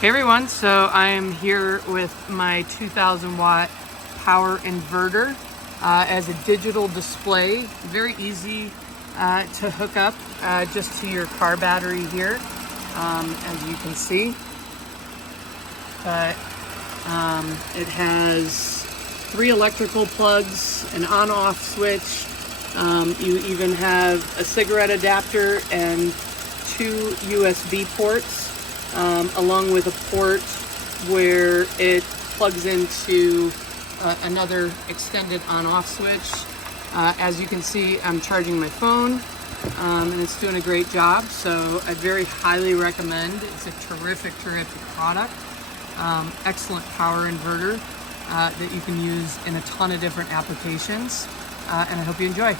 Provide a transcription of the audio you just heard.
Hey everyone, so I am here with my 2000 watt power inverter as a digital display. Very easy to hook up just to your car battery here, as you can see. But it has 3 electrical plugs, an on-off switch. You even have a cigarette adapter and 2 USB ports. Along with a port where it plugs into another extended on-off switch. As you can see, I'm charging my phone and it's doing a great job, so I very highly recommend. It's a terrific product. Excellent power inverter that you can use in a ton of different applications, and I hope you enjoy.